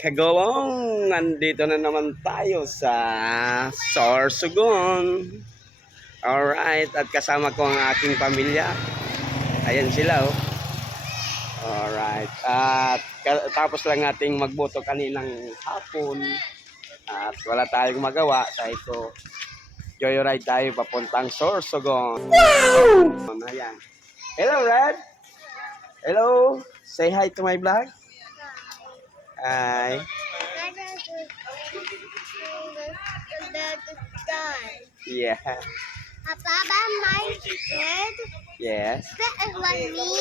kagawang, nandito na naman tayo sa Sorsogon. Alright, at kasama ko ang aking pamilya. Ayan sila oh. Alright, at tapos lang nating magboto kaninang hapon. At wala tayong magawa, dahil ko joyride tayo papuntang Sorsogon. Wow! Ayan. Hello Red. Hello. Say hi to my vlog. Hi. Yeah. Papa, my kid. Yes. That is like me.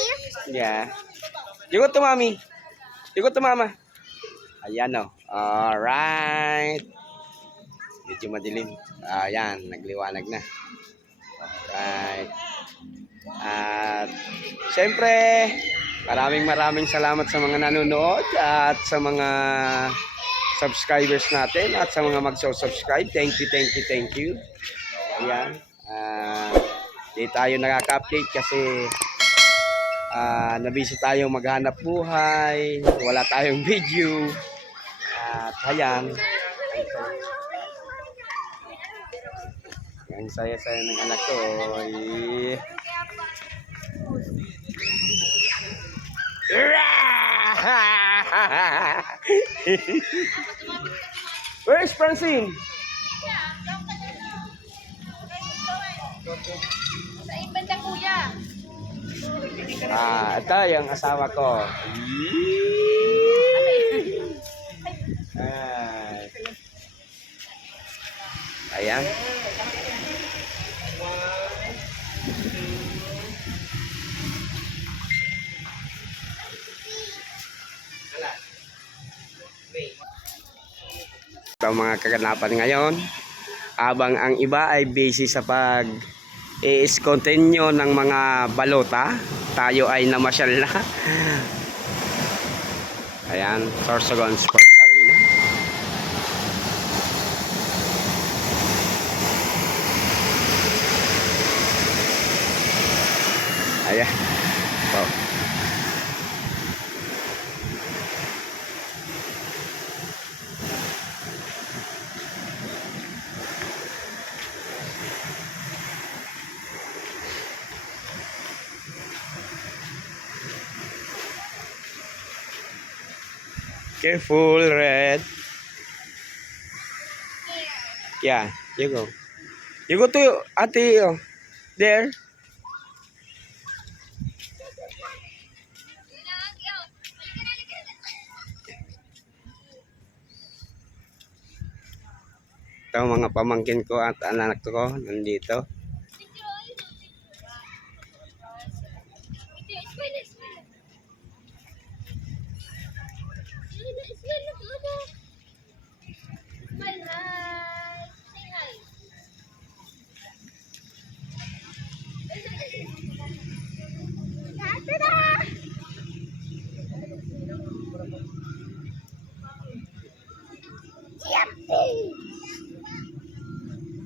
Yeah. You go to mommy. You go to mama. Ayan o. Alright. Medyo madilim. Ayan. Nagliwanag na. Alright. At syempre, maraming salamat sa mga nanonood at sa mga subscribers natin at sa mga magso-subscribe. Thank you. Ayan. Di tayo nakaka-update kasi nabisi tayo maghanap buhay. Wala tayong video. At ayan. Ang saya-saya ng anak ko. Where's Francine? Sa ibanda kuya. Ito yung asawa ko. Ayan. Ito mga kaganapan ngayon, habang ang iba ay busy sa pag-i-continue ng mga balota, tayo ay namasyal na. Ayan, Sorsogon Sports Arena. Ayan. Oh. Careful, Red. Yeah, you go. You go to Ate. There. Ito mga pamangkin ko at anak ko nandito.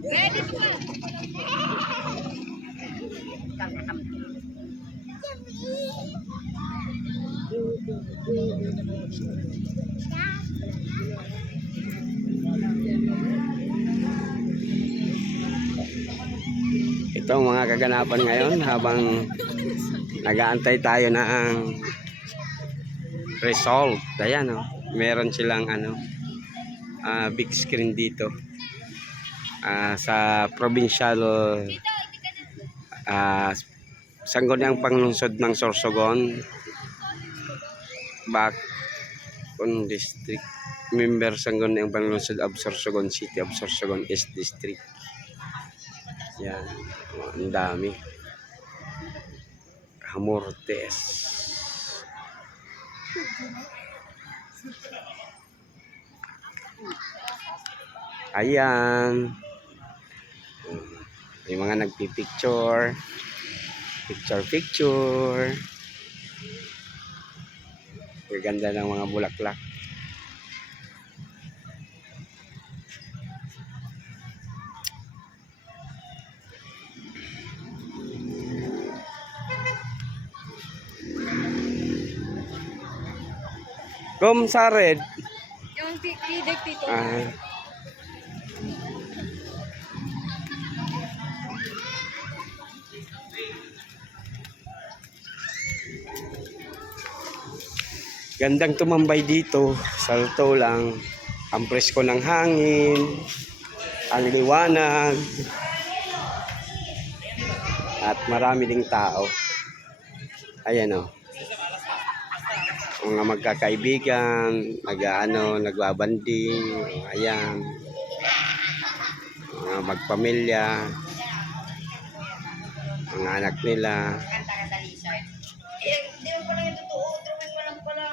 Ready to go. Ito ang mga kaganapan ngayon habang nag-aantay tayo na ang result. Ayan oh, meron silang big screen dito sa provincial sangguniang panglungsod ng Sorsogon, Bacon District, member sangguniang panglungsod of Sorsogon City of Sorsogon East District. Yan, ang dami. Hamortes. Ayan. Yung mga nagpipicture. Picture. Ganda ng mga bulaklak. Kom sa Red. Dek dito. Ah. Gandang tumambay dito. Sa totoo lang, ang presko ng hangin, ang liwanag, at marami ding tao. Ayan o. Mga magkakaibigan, nagbabanding, ayan. Mga magpamilya, mga anak nila. Hindi mo pala yung totoo. Drawing mo lang pala.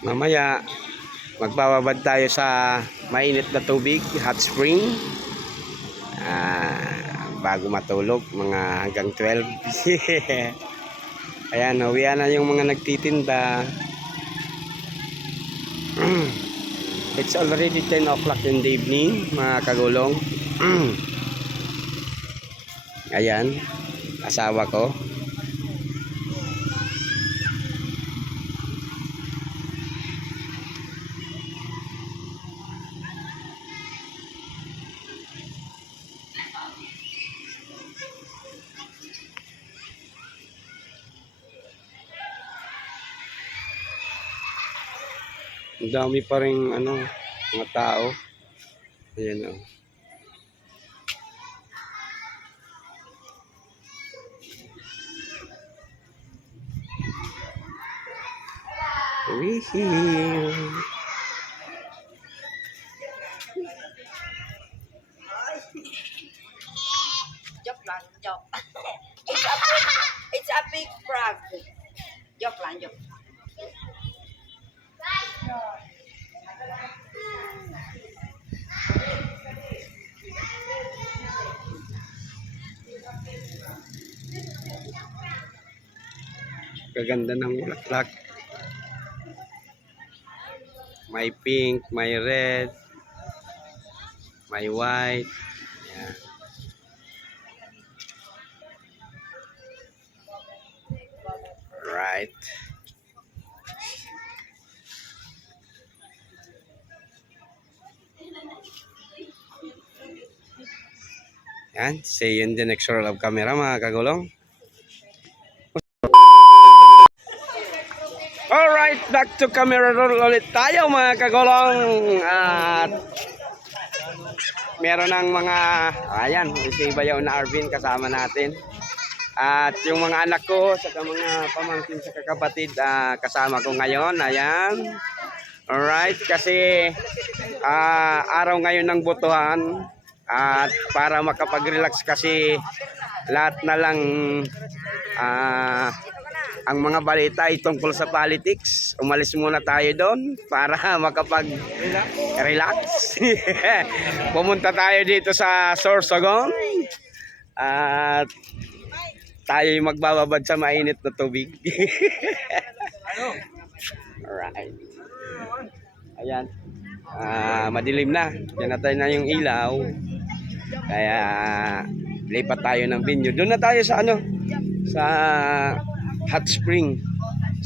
Mamaya, magbababad tayo sa mainit na tubig, hot spring. Bago matulog, mga hanggang 12. Ayan, uwian na yung mga nagtitinda. It's already 10 o'clock in the evening, mga kagulong. Ayan, asawa ko. Ang dami pa rin mga tao. Ayan o. Wihee. Joke lang, joke. It's a big prank. Joke lang, joke. Kaganda ng bulaklak. May pink, may red, may white. Ayan. Right. Yan. See you in the next roll of camera, mga kagulong. Alright, back to camera roll ulit tayo, mga kagulong. At meron ng mga, ayan, si Bayaw na Arvin kasama natin. At yung mga anak ko, saka mga pamangkin sa kakapatid, kasama ko ngayon. Ayan. Alright, kasi araw ngayon ng botohan. At para makapag-relax kasi lahat na lang ang mga balita ay tungkol sa politics. Umalis muna tayo doon para makapag-relax. Pumunta tayo dito sa Sorsogon. At tayo magbababad sa mainit na tubig. Alright. Ayan. Madilim na. Pinatay na yung ilaw. Kaya lipat tayo ng venue. Doon na tayo sa sa hot spring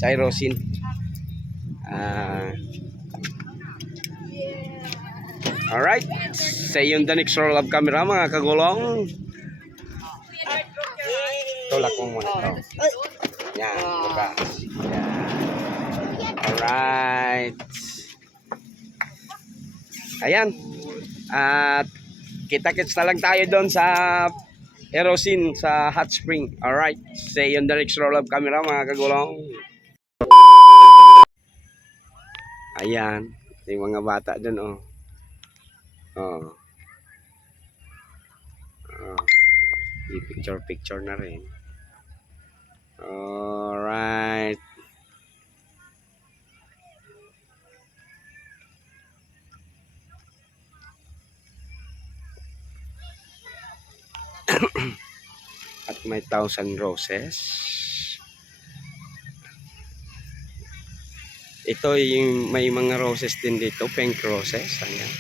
sa Erosin. Alright. See you in the next roll of camera, mga kagulong. Tulak mo muna ito. Yan, bukas. Yan. Alright. Ayan. At kita-kits na lang tayo doon sa Erosin, sa hot spring. Alright. See you on the next roll of camera, mga kagulong. Ayan. Yung mga bata doon, oh. Oh. I-picture na rin. Alright. At may 1,000 roses. Ito yung may mga roses din dito, pink roses. Ayan.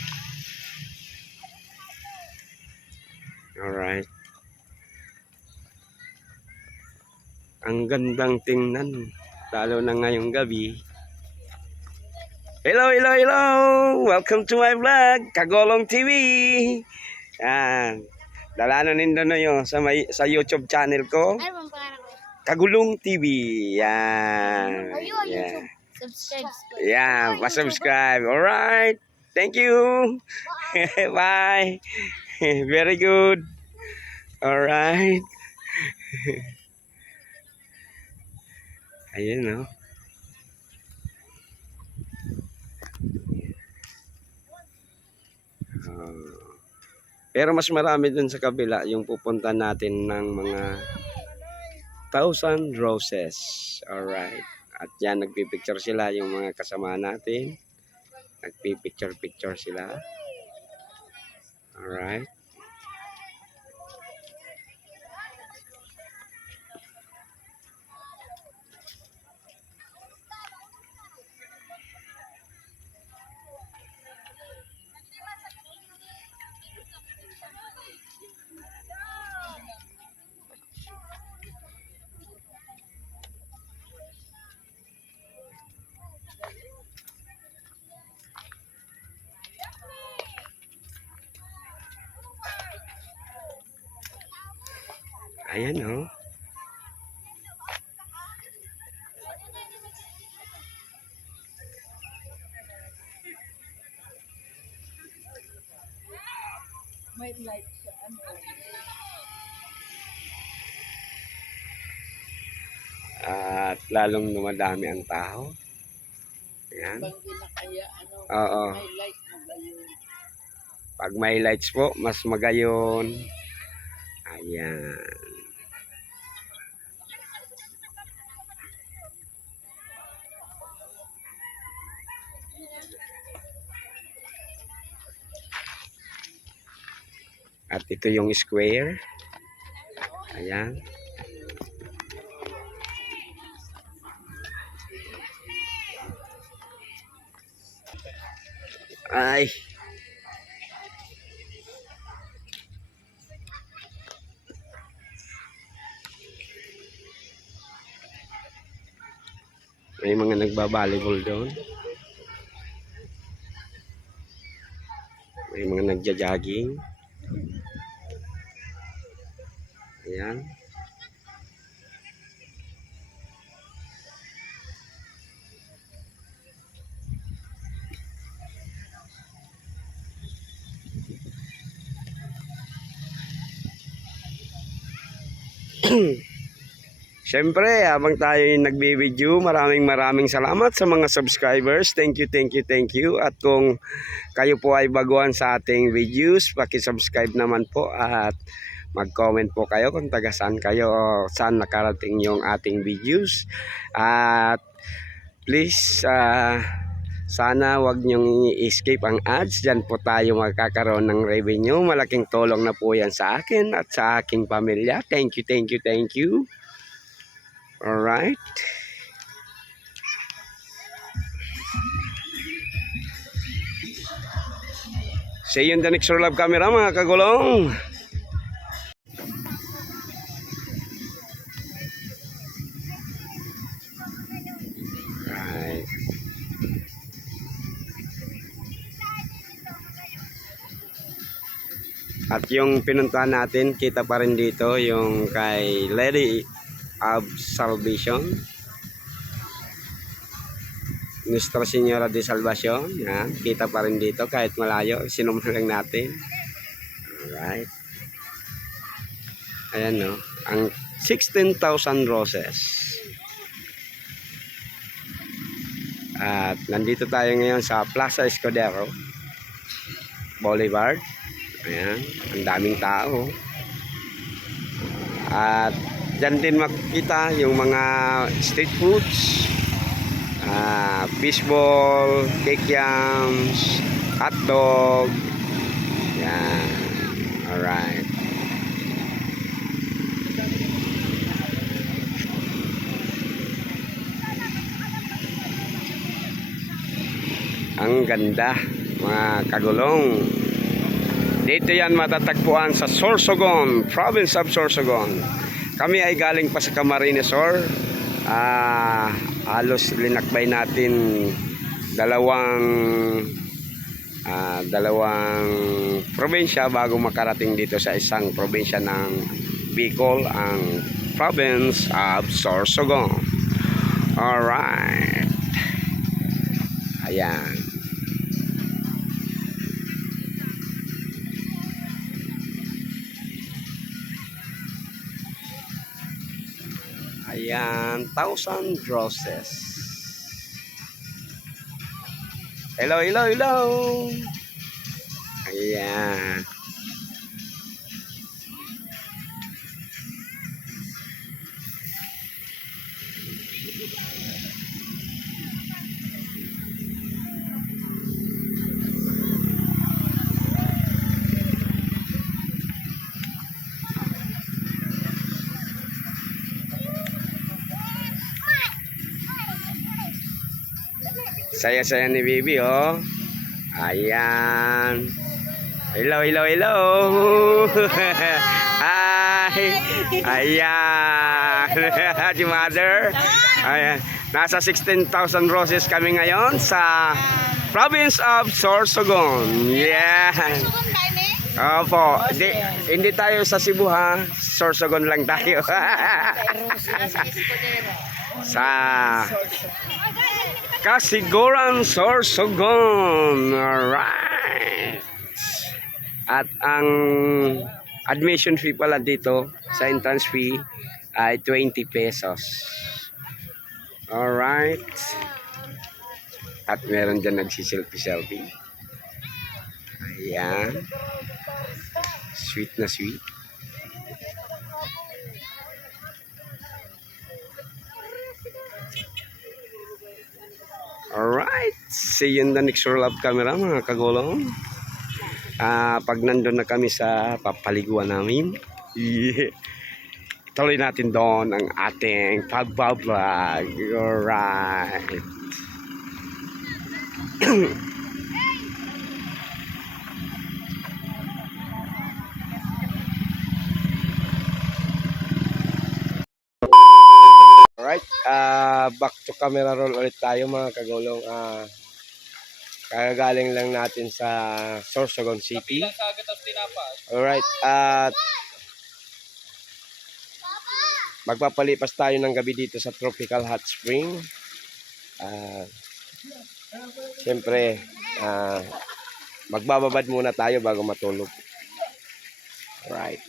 Alright. Ang gandang tingnan, lalo na ngayong gabi. Hello, hello, hello! Welcome to my vlog, Kagolong TV! Yan. Dalanan nindo na yun sa YouTube channel ko, Ano bang pangalan ko? Kagulong TV. Yan. Are you on Yan. YouTube? Subscribe. Yeah, pa-subscribe. Alright. Thank you. Bye. Very good. Alright. Ayan, no? Pero mas marami dun sa kabila yung pupunta natin ng mga 1,000 roses. Alright. At yan, nagpipicture sila yung mga kasama natin. Nagpipicture sila. Alright. Ayan, oh. May light siya. Ano? At lalong dumadami ang tao. Ayan. Pag di na kaya, ano, Oo. may light mo ba yun? Pag may lights po, mas magayon. Ayan. At ito yung square. Ayan. Ay. May mga nagba-volleyball doon. May mga nagja-jogging. Ayan. Siyempre, habang tayo nagbi-video, maraming salamat sa mga subscribers. Thank you. At kung kayo po ay baguhan sa ating videos, paki-subscribe naman po at mag-comment po kayo kung taga saan kayo o saan nakarating yung ating videos. At please, sana wag niyong i-escape ang ads. Diyan po tayo magkakaroon ng revenue. Malaking tulong na po yan sa akin at sa aking pamilya. Thank you. Alright. See you in the next Roll Up camera, mga kagulong. Right. At yung pinuntahan natin, kita pa rin dito yung kay Lady of Salvation, Nuestra Señora de Salvacion. Yan, kita pa rin dito kahit malayo, sinum lang natin. Alright. Ayan, no, ang 16,000 roses. At nandito tayo ngayon sa Plaza Escudero Boulevard. Ayan, ang daming tao. At dyan din makikita yung mga street foods, fishball, kikiams, hotdog. Yan. Alright. Ang ganda, mga kagulong. Dito yan matatagpuan sa Sorsogon, province of Sorsogon. Kami ay galing pa sa Camarines Sur. Halos linakbay natin dalawang probinsya bago makarating dito sa isang probinsya ng Bicol, ang province of Sorsogon. Alright. Ayan. Ayan, Thousand Roses. Hello, hello, hello. Ayan. Saya-saya ni Bibi, oh. Ayan. Hello, hello, hello. Hi. Ayan. Si Mother. Ayan. Nasa 16,000 roses kami ngayon sa province of Sorsogon. Yeah. Opo. Hindi tayo sa Cebu, ha. Sorsogon lang tayo. Sa Kasiguran, Sorsogon. Alright. At ang admission fee pala dito sa entrance fee ay 20 pesos. Alright. At meron dyan nagsiselfie-selfie. Ayan. Sweet na sweet. Alright. See you in the next roll up camera, mga kagulong. Pag nandun na kami sa papaliguan namin, tuloy natin doon ang ating pagbablog. Alright. Alright, back to camera roll ulit tayo, mga kagulong. Kagagaling lang natin sa Sorsogon City. Alright, at magpapalipas tayo ng gabi dito sa Tropical Hot Spring. Siyempre, magbababad muna tayo bago matulog. Alright.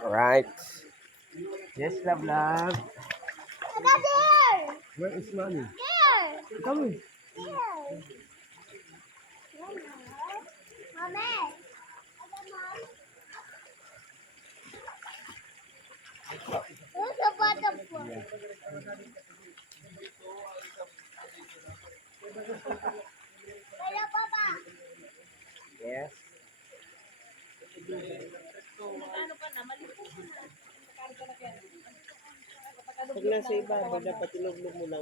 Alright. Yes, love, love. Where is mommy? Come here. There's a butterfly. Hello, Papa. Yes. Pag nasa iba, dapat iluglog mo lang.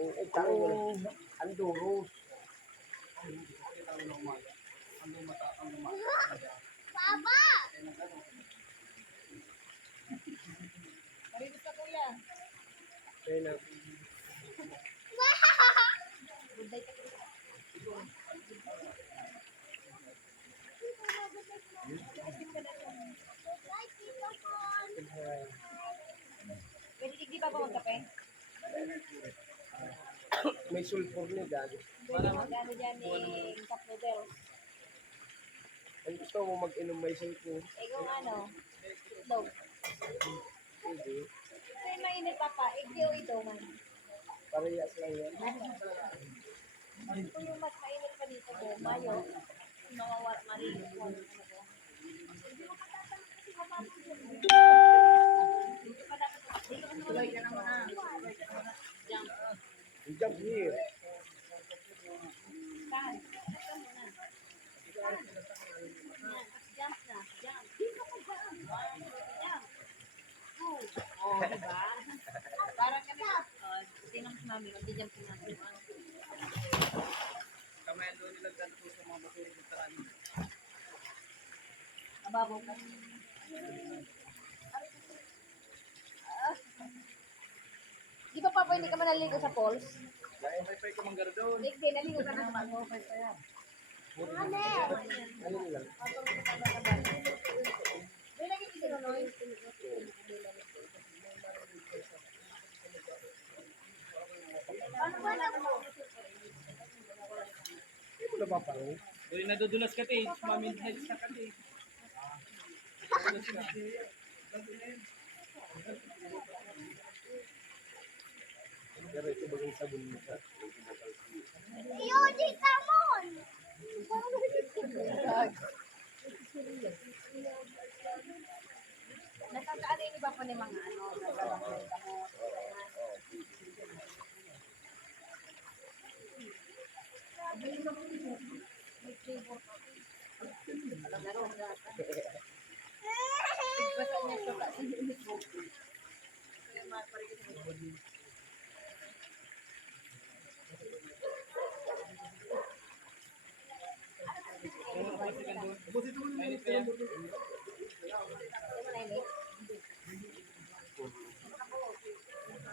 Ang duros. Papa. Kaya na. Pwede di ba magkape? May sulfur na dyan. Pwede magano dyan yung cup noodles. Ang gusto mo mag-inom may sulfur. Ikaw ano? Dog. Pwede. Kasi mainit papa. Ikaw ito man. Parehas lang yan. Kung yung mas mainit pa dito ko, mayo. Mawawat marinig. Jump here. Saan? Saan mo na? Saan? Jump na. Jump. Dito ka jump. Jump. Oh, diba? Parang kami, tinang si mami, mag-jump si mami. Ababaw ka. Di ba papa, hindi ka manaligo sa falls? Hindi, naligo ka na sa bago. May lagi si Nonoy. Ano ba na mo? Hindi mo napapango. Uy, nadudulas ka, te. Mami, heads na ka, te. Pero ito bagong sabon mo siya. Nakakaano yun iba po ni mga ano, nagawang ng gamot.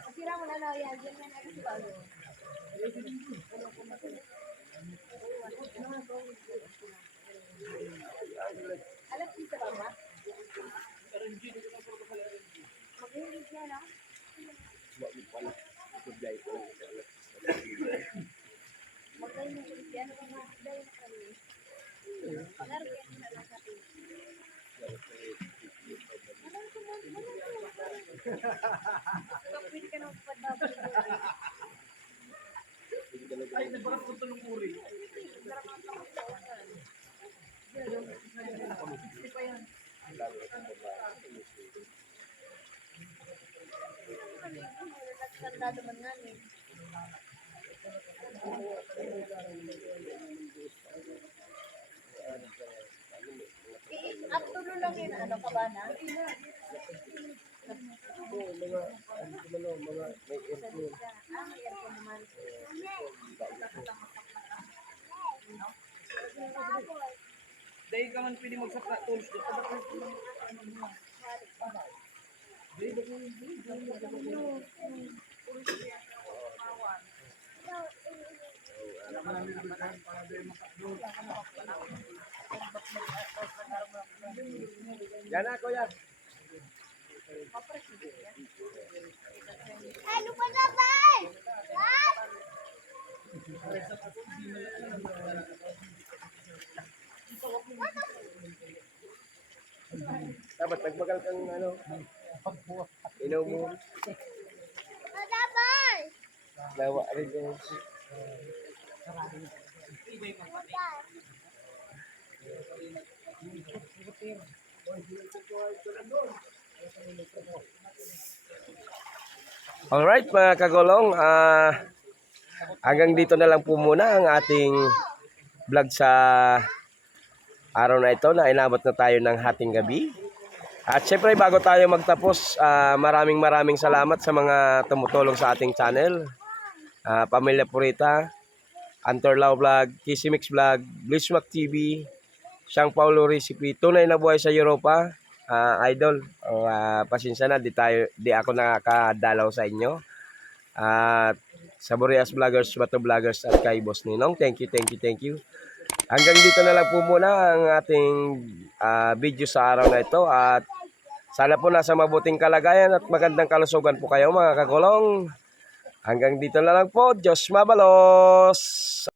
Masira mo na lang yan, dyan na natin si Paolo. Alam ko sa baba? Mag-iinit yan, no? Mag-iinit yan, dahil na kami. Laro yan na lang sa akin. Pwede ka na magpadabal. Ay, nagbakas ko ito ng uri. Nagtanda naman nga eh. At tulo lang yun, ano ka ba na? Oo, mga, ano, mga may aircon. May aircon naman. Dahil ka man pwede magsakta tools ko. Yan na, kuya. Ano pa na ba? Dapat nagbagal kang ano, inaw mo. Lawa rin yung Alright mga kagulong, hanggang dito na lang po muna ang ating vlog sa araw na ito na inabot na tayo ng hating gabi. At syempre bago tayo magtapos, maraming salamat sa mga tumutulong sa ating channel. Pamilya Purita, Antorlao Vlog, Kisimix Vlog, Blissmac TV, Siyang Paulo Recipe, Tunay na Buhay sa Europa. Idol, pasensya na, di ako nakakadalaw sa inyo. At sa Boreas Vloggers, Bato Vloggers at kay Boss Ninong, thank you. Hanggang dito na lang po muna ang ating video sa araw na ito. At sana po nasa mabuting kalagayan at magandang kalusugan po kayo mga kagulong. Hanggang dito na lang po, Diyos mabalos!